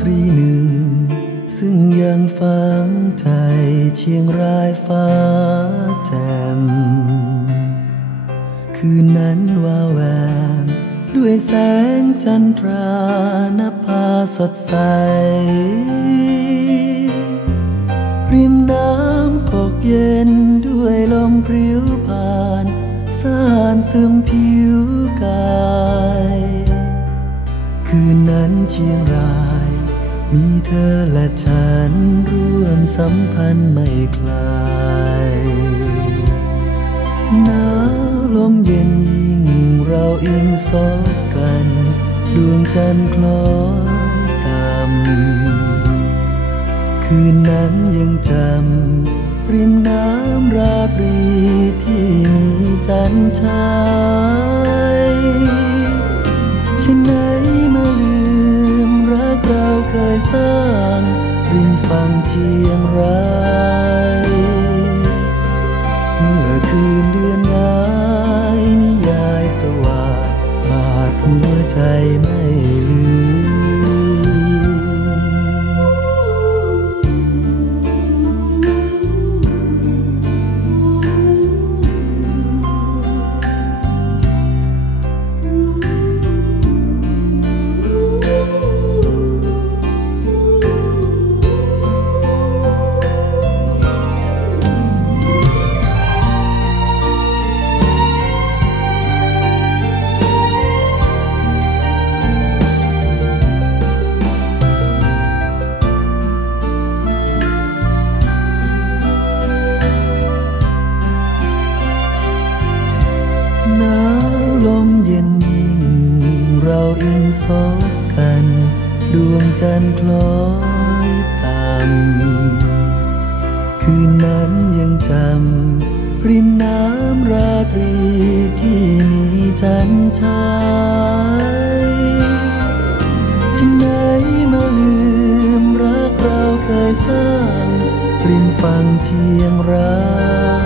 ตรีหนึ่ง ซึ่งยังฝังใจเชียงรายฟ้าแจ่มคืนนั้นว่าแวมด้วยแสงจันทรานภาสดใส ริมน้ำกกเย็นด้วยลมพริ้วผ่านสานซึมผิวกาย คืนนั้นเชียงราย มีเธอและฉันร่วมสัมพันธ์ไม่คลายหนาวลมเย็นยิ่งเราอิงซอกกัน ดวงจันทร์คล้อยต่ำคืนนั้นยังจำ ริมน้ำราตรีที่มีจันทร์ชายที่ไหน สร้าง ริมฝั่งเชียงรายเมื่อคืนเดือนงายนิยายสว่างบาดหัวใจไม่ลืม จันทร์คล้อยต่ำคืนนั้นยังจำริมน้ำราตรีที่มีจันทร์ชายที่ไหนมาลืมรักเราเคยสร้างริมฝั่งเชียงราย